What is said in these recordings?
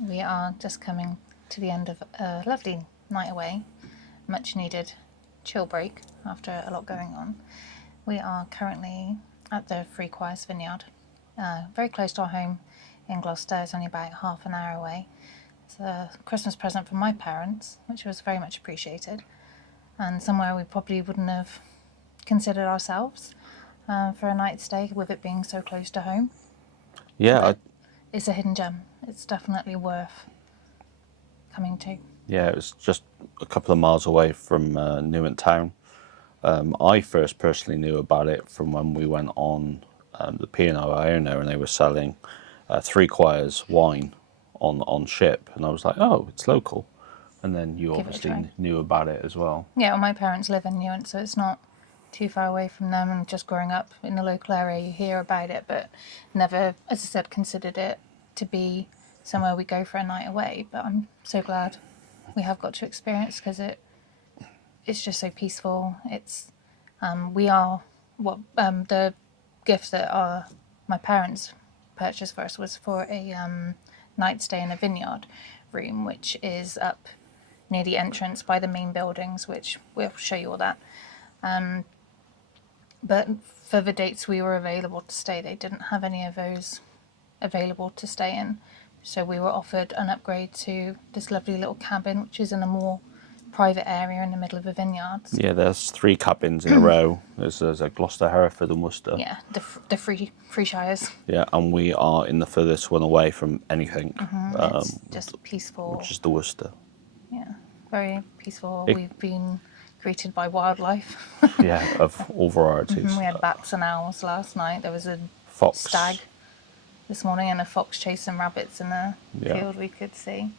We are just coming to the end of a lovely night away, much needed chill break after a lot going on. We are currently at the Three Choirs Vineyard, very close to our home in Gloucester. It's only about half an hour away. It's a Christmas present from my parents, which was very much appreciated, and somewhere we probably wouldn't have considered ourselves for a night stay, with it being so close to home. Yeah, It's a hidden gem. It's definitely worth coming to. yeah, it was just a couple of miles away from Newent Town. I first personally knew about it from when we went on the P&O Iona, and they were selling Three Choirs wine on ship, and I was like, oh, it's local. And then you Give it a obviously try. knew about it as well. Yeah, well, my parents live in Newent, so it's not too far away from them, and just growing up in the local area you hear about it, but never, as I said, considered it to be somewhere we go for a night away. But I'm so glad we have got to experience, because it's just so peaceful. It's the gift that my parents purchased for us was for a night stay in a vineyard room, which is up near the entrance by the main buildings, which we'll show you all that. But for the dates we were available to stay, they didn't have any of those available to stay in. So we were offered an upgrade to this lovely little cabin, which is in a more private area in the middle of the vineyards. Yeah, there's 3 cabins in a row. There's a Gloucester, Hereford and Worcester. Yeah, the Three Choirs. Yeah, and we are in the furthest one away from anything, It's just peaceful. which is the Worcester. Yeah, very peaceful. It- We've been greeted by wildlife. Yeah, of all varieties. We had bats and owls last night. There was a Fox. stag this morning and a fox chasing rabbits in a Yeah. field we could see.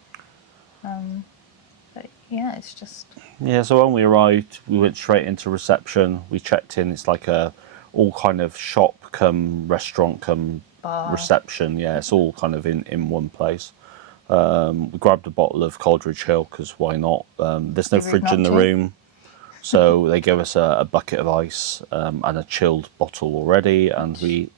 But yeah, it's just... Yeah, so when we arrived, we went straight into reception. We checked in. It's like a all kind of shop come restaurant come Bar. reception. Yeah, it's all kind of in one place. We grabbed a bottle of Coldridge Hill because why not? There's no Rude fridge not in the to. room, so they gave us a bucket of ice and a chilled bottle already, and we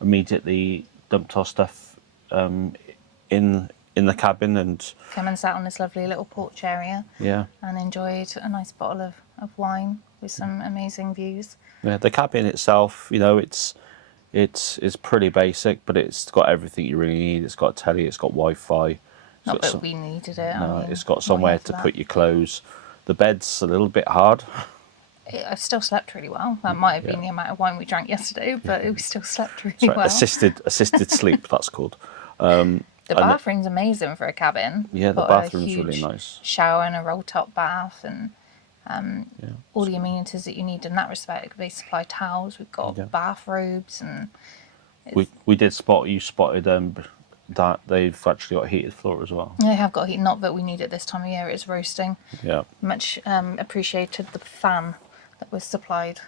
immediately dumped our stuff in the cabin and Come and sat on this lovely little porch area yeah. and enjoyed a nice bottle of wine with some amazing views. Yeah, the cabin itself, it's pretty basic, but it's got everything you really need. It's got a telly, it's got Wi-Fi. Not that we needed it. No, I mean, it's got we're somewhere here for to that. put your clothes. The bed's a little bit hard. I still slept really well. That might have been the amount of wine we drank yesterday, but we still slept really well. Assisted sleep, that's called. The bathroom's amazing for a cabin. Yeah, the Got bathroom's a really huge nice. shower and a roll-top bath, and all the amenities that you need in that respect. They supply towels. We've got bathrobes, and You spotted that they've actually got a heated floor as well. they have got heat. Not that we need it this time of year. It's roasting. Yeah. Much appreciated the fan that was supplied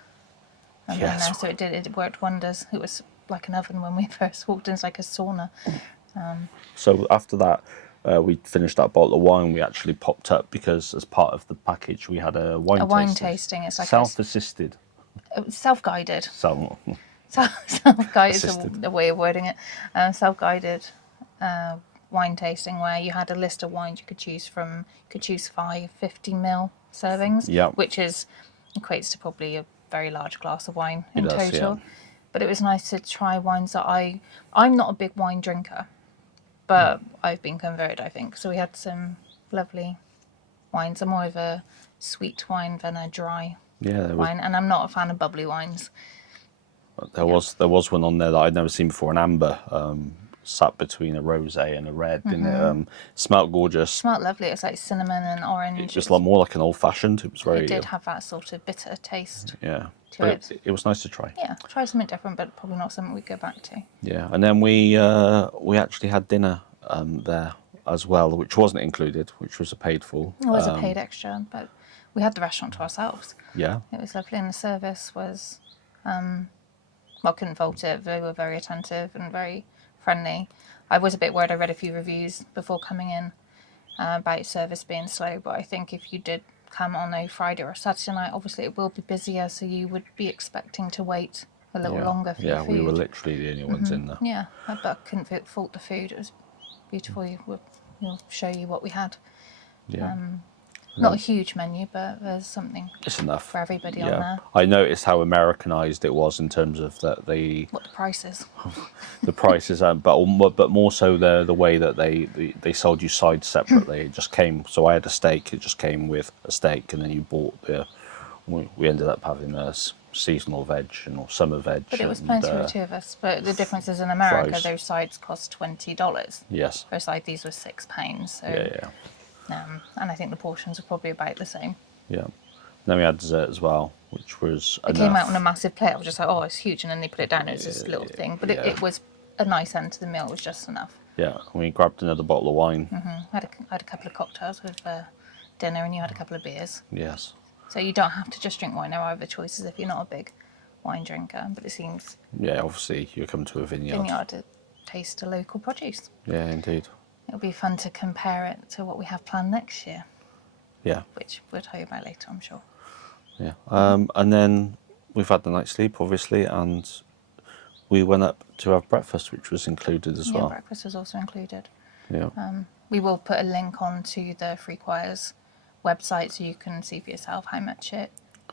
in there. Yes. So it worked wonders. It was like an oven when we first walked in. It's like a sauna. So after that, we finished that bottle of wine. We actually popped up because as part of the package, we had a wine tasting. It's like self-assisted. self-guided. So Self-guided is Assisted. the way of wording it. Self-guided wine tasting, where you had a list of wines you could choose from. You could choose 5 50ml servings, Yeah. which equates to probably a very large glass of wine in does, total. yeah. But it was nice to try wines that I'm not a big wine drinker, but I've been converted, I think. So we had some lovely wines. I'm more of a sweet wine than a dry wine, and I'm not a fan of bubbly wines. there was one on there that I'd never seen before, an amber, sat between a rosé and a red, and it smelled gorgeous. Smelled lovely. It was like cinnamon and orange. It was like more like an old fashioned. It was very. It did have that sort of bitter taste. Yeah, to but it. it was nice to try. Yeah, try something different, but probably not something we'd go back to. Yeah, and then we actually had dinner there as well, which wasn't included, which was a paid for. It was a paid extra, but we had the restaurant to ourselves. Yeah. It was lovely, and the service was, couldn't fault it. They were very attentive and very friendly. I was a bit worried. I read a few reviews before coming in about service being slow, but I think if you did come on a Friday or a Saturday night, obviously it will be busier, so you would be expecting to wait a little longer for your food. We were literally the only ones in there. Yeah, but I couldn't fault the food. It was beautiful. we'll show you what we had. Yeah. Not a huge menu, but there's something It's enough for everybody on Yeah. there. I noticed how Americanized it was in terms of that What the price is. the prices, but more so the way that they sold you sides separately. It just came. So I had a steak. It just came with a steak, and then you bought the. We ended up having a seasonal veg or summer veg. But it was and, plenty for the two of us. But the difference is in America, fries. those sides cost $20. Yes. For a side, these were £6. So, Yeah. and I think the portions are probably about the same. Yeah. Then we had dessert as well, which was It enough. came out on a massive plate. I was just like, oh, it's huge. And then they put it down. It's this little thing. But it was a nice end to the meal. It was just enough. Yeah. And we grabbed another bottle of wine. I had a couple of cocktails with dinner, and you had a couple of beers. Yes. So you don't have to just drink wine. There are other choices if you're not a big wine drinker. But it seems Yeah. Obviously, you come to a vineyard. to taste the local produce. Yeah, indeed. It'll be fun to compare it to what we have planned next year, Yeah. which we'll tell you about later, I'm sure. Yeah. And then we've had the night's sleep, obviously, and we went up to have breakfast, which was included as well. Breakfast was also included. Yeah. We will put a link onto the Three Choirs website so you can see for yourself how much it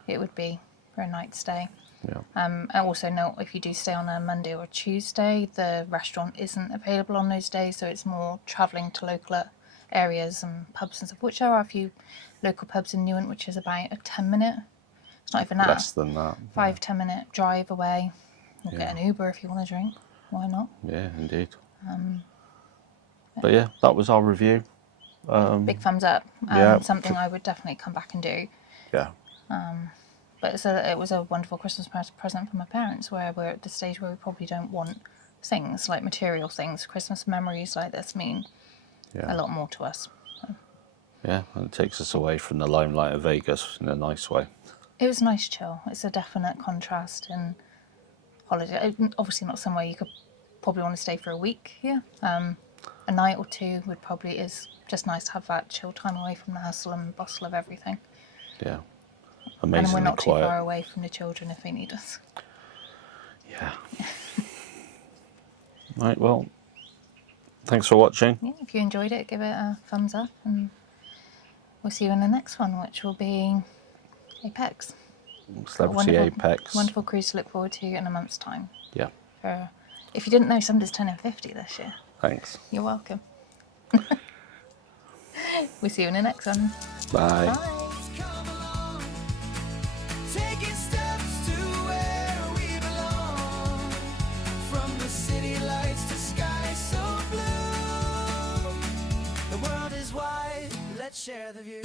would be for a night stay. Yeah. And also note, if you do stay on a Monday or Tuesday, the restaurant isn't available on those days, so it's more travelling to local areas and pubs and stuff, which there are a few local pubs in Newent, which is about a 10-minute, it's not even that, Less than that. 5-10 minute drive away. You'll get an Uber if you want to drink, why not? Yeah, indeed. But yeah, that was our review. Big thumbs up, yeah. Something I would definitely come back and do. Yeah. But it was a wonderful Christmas present for my parents, where we're at the stage where we probably don't want things like material things. Christmas memories like this mean a lot more to us. Yeah, and it takes us away from the limelight of Vegas in a nice way. It was nice chill. It's a definite contrast in holiday. Obviously not somewhere you could probably want to stay for a week. Yeah, a night or two is just nice to have that chill time away from the hustle and bustle of everything. Yeah. Amazingly and we're not quiet. too far away from the children if they need us. Yeah. Right, well, thanks for watching. Yeah, if you enjoyed it, give it a thumbs up, and we'll see you in the next one, which will be Apex. Celebrity Apex. Wonderful cruise to look forward to in a month's time. Yeah. If you didn't know, somebody's turning 50 this year. Thanks. You're welcome. We'll see you in the next one. Bye. Bye. Taking steps to where we belong. From the city lights to sky so blue. The world is wide, let's share the view.